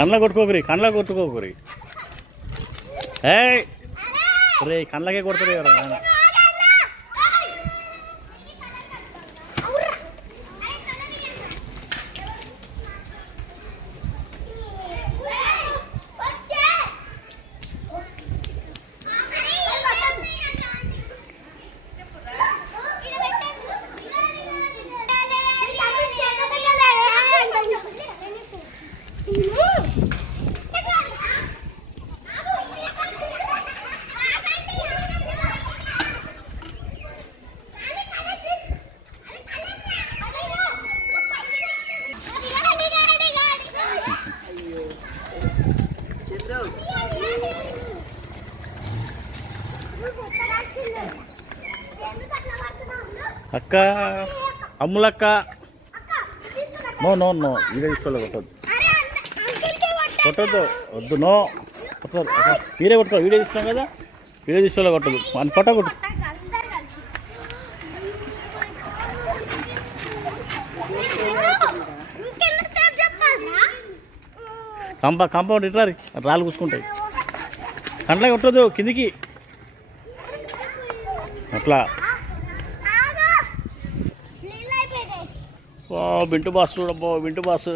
కండ్ల కొట్టుకోకరి ఏ రే కండ్లకే కొడుతుంది కదా అక్క అమ్ములక్క నో నో నో వీడియో తీసుకోవాలి కొట్టద్దు వద్దు నో కొట్టదు మీరే కొట్టుకోవాలి వీడియో తీస్తున్నాం కదా వీడియో తీసుకోవాలి కొట్టదు అని పట్ట కొట్టు కాంపౌండ్ ఇట్లా రాళ్ళు కూసుకుంటాయి కంట్లా కొట్టదు కిందికి అట్లా Bintu boss చూడబ్బో Bintu boss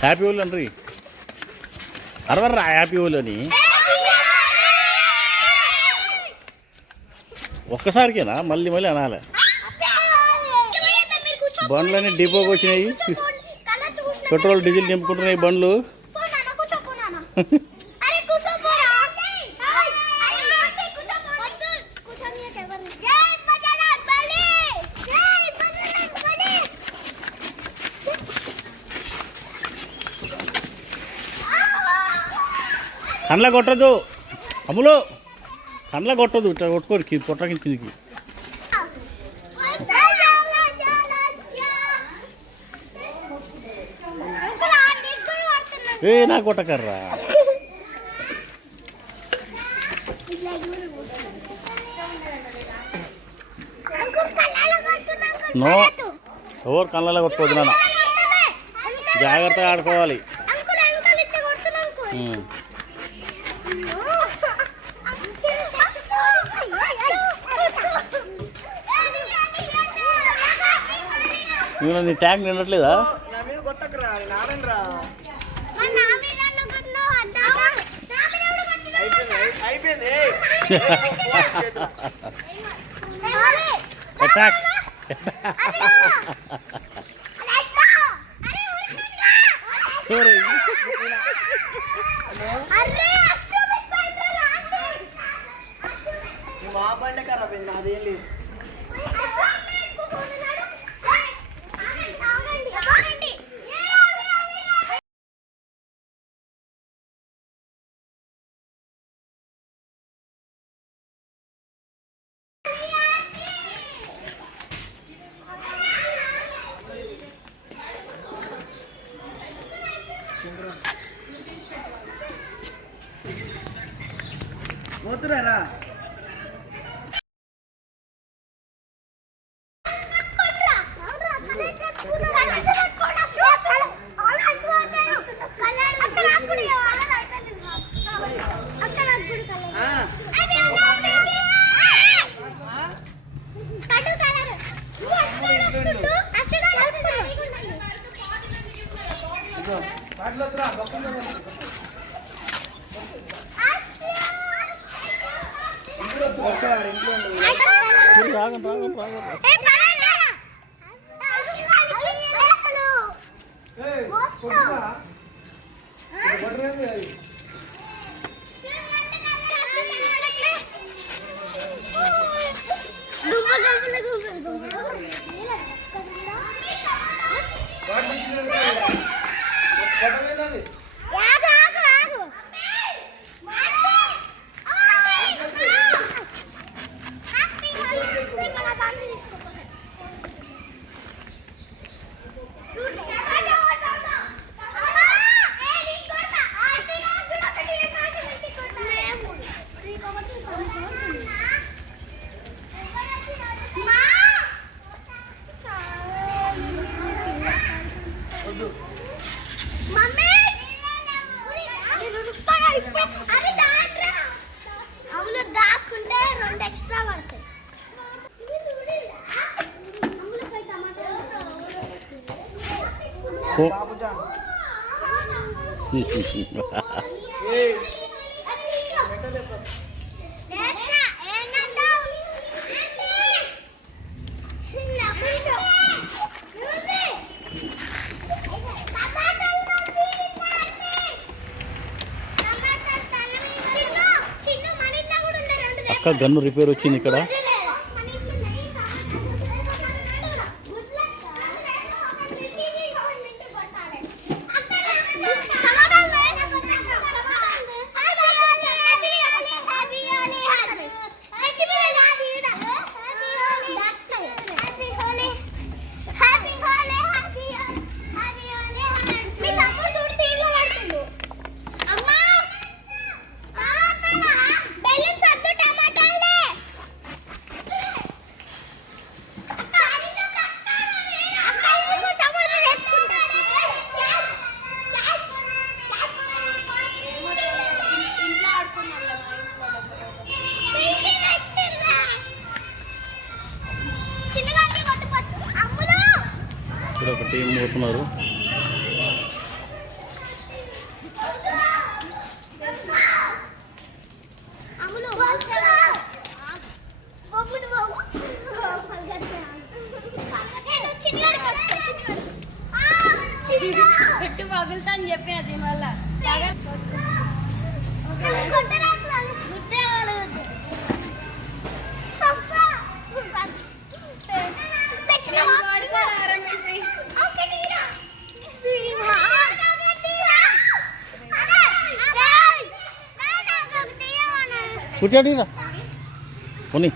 happy whole అండి అరవర్రా హ్యాపీ ఓల్ అని ఒక్కసారికేనా మళ్ళీ మళ్ళీ అనాలి బండ్లన్నీ డిపోకి వచ్చినాయి పెట్రోల్ డీజిల్ నింపుకుంటున్నాయి బండ్లు కండ్ల కొట్టదు అమ్ములు కండ్ల కొట్టదు ఇట్లా కొట్టుకోరు పొట్ట కిందికి ఏ నాకు కొట్టకర్రా నో ఎవరు కళ్ళలో కొట్టుకోవద్దు నాన్న జాగ్రత్తగా ఆడుకోవాలి నేను నీ ట్యాంక్ నిండట్లేదా అటాక్ మా బండి ఖరాబ్ అయింది అదేం లేదు పోతురారా బాబుజాన్ అక్క గన్ను రిపేర్ వచ్చింది ఇక్కడ. ఇక్కడ ఒక టీం పోతున్నారు. పెట్టు పగులుతా అని చెప్పిన దీనివల్ల కూర్చోండి పోనీ.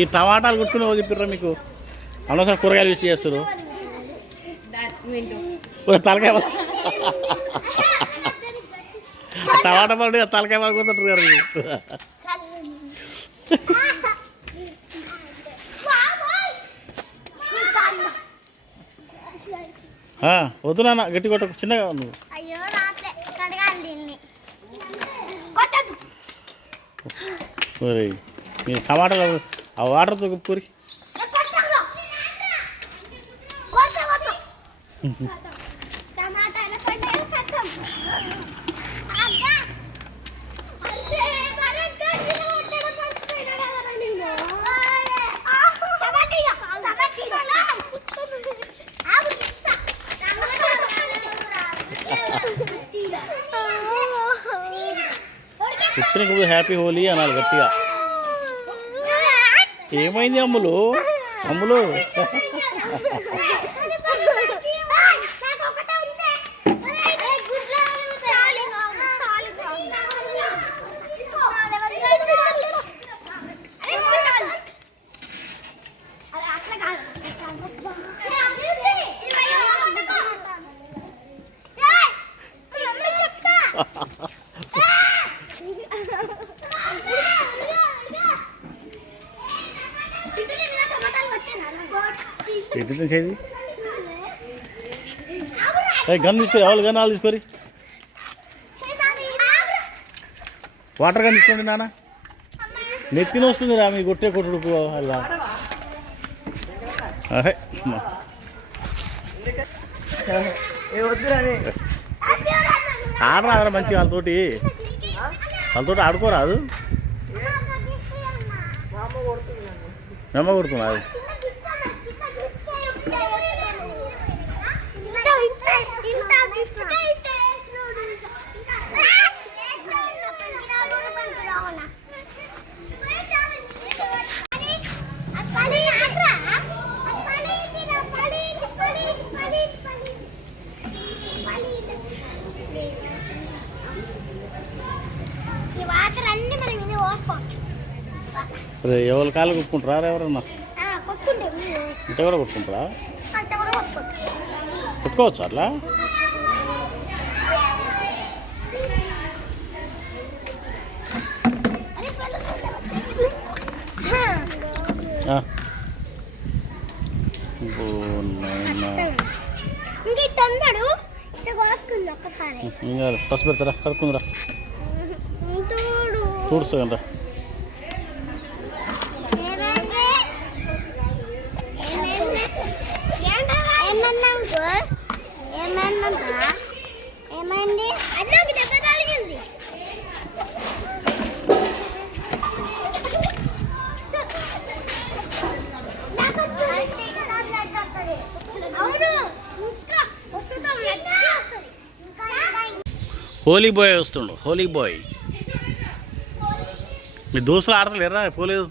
ఈ టమాటాలు కుట్టుకుని చెప్పిర్రా మీకు? అనవసరం కూరగాయలు యూజ్ చేస్తారు. తలకాయ టమాటా పడి తలకాయ పడుకుంటుంటారు గారు మీరు. వద్దు నాన్న, గట్టి కొట్ట, చిన్నగా నువ్వు. మీ టమాటాలు ఆ వాటర్తో పూరి. పుట్టినప్పుడు హ్యాపీ హోలీ అనాలి గట్టిగా. ఏమైంది అమ్ములు? అమ్ములు ఎటు చేది గన్ తీసుకొని ఎవరు గన్ వాళ్ళు తీసుకొని వాటర్ గన్ తీసుకోండి నాన్న. నెత్తిన వస్తుంది రా మీ కొట్టే కొట్టుడుకు అలా. ఆడరాదరా మంచిగా వాళ్ళతోటి ఆడుకోరాదు. మెమ్మ కొడుతున్నా అదే ఎవరి కాళ్ళు కొట్టుకుంటారా? ఎవరన్నా ఇంత కూడా కొట్టుకుంటారా? కొట్టుకోవచ్చు అట్లా? ఫస్ట్ పెడతారా? కడుక్కుందిరా, చూడుస్తుందా? ఏమైంది అన్నకి దెబ్బ తగిలింది హోలీ బాయ్ వస్తుండు. హోలీ బాయ్ మీ దోస్తులు ఆడతలేరా? పోలేదు.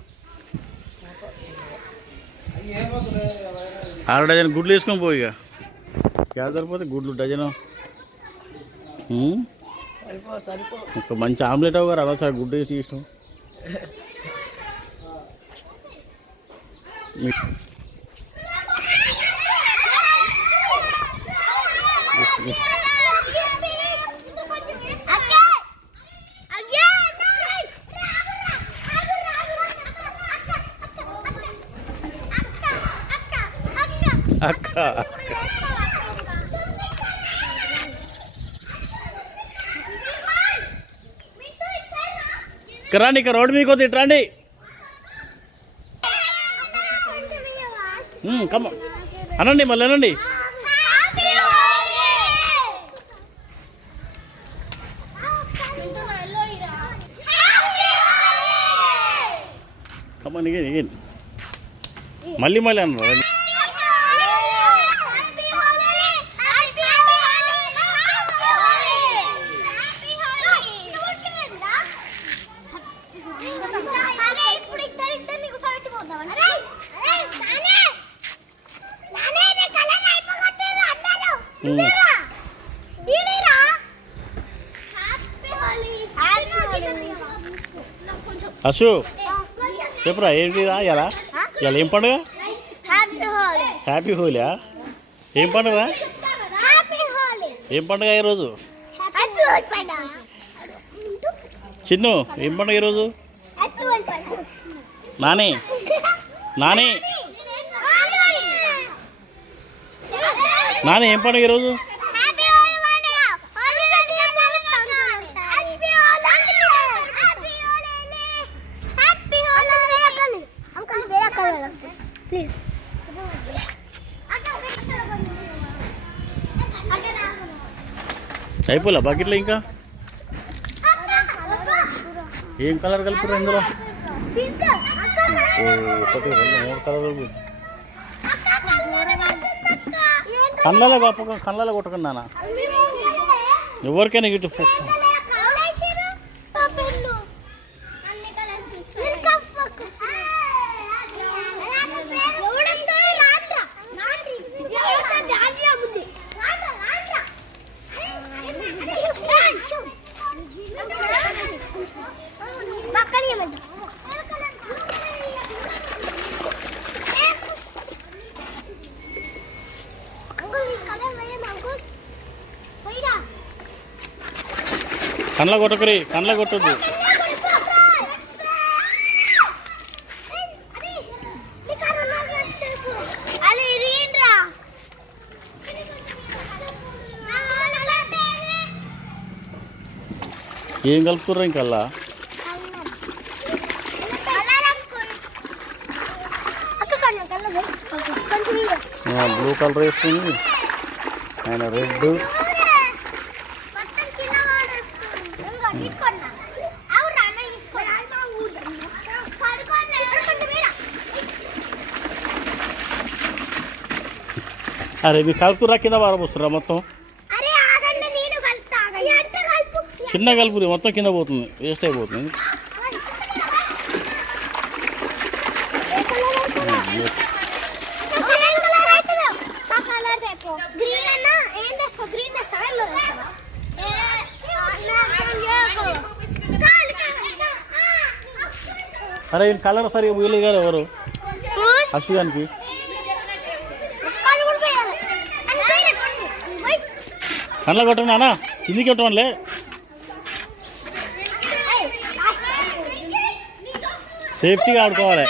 6 డజన్ గుడ్లు వేసుకొని పోయి ఇక సరిపోతే గుడ్లు డజను. ఒక మంచి ఆమ్లెట్ అవ్వగారు అలా సార్ గుడ్డు వేసి ఇష్టం. అక్క రండి, ఇక్కడ రోడ్డు మీకు వద్దు, ఇటు రండి. కమ్మ అనండి, మళ్ళీ అనండి. కమ్మ నీకే మళ్ళీ మళ్ళీ అన్నారు. అశు చెప్పురా, ఏంటిరా ఇలా ఇలా ఏం పండుగ? హ్యాపీ హోలీయా? ఏం పండుగ? ఏం పండుగ ఈరోజు? చిన్ను ఏం పండుగ ఈరోజు? నాని నాని నాని ఏం పండుగ ఈరోజు? అయిపోలే బకెట్లో ఇంకా ఏం కలర్ కలుపుతారు ఇందులో? ఒకటి 2 3 కలర్లు. కళ్ళలో కొట్టకండి నాన్న, ఎవరికైనా ఇటు ఫస్ట్. కండ్ల కొట్టకరి, కండ్ల కొట్టద్దు. ఏం కలుపుతుర్రా ఇంకల్లా? బ్లూ కలర్ వేస్తుంది ఆయన, రెడ్. అరే మీ కలుపురా, కింద పారబోస్తురా మొత్తం. చిన్న కలుపురి, మొత్తం కింద పోతుంది, వేస్ట్ అయిపోతుంది. అరే కలర్ సరిగా పోయలేదు గారు ఎవరు? అశ్వానికి కండ్ల కొట్టండి అన్న, కిందికి కొట్టమనిలే. సేఫ్టీగా ఆడుకోవాలి.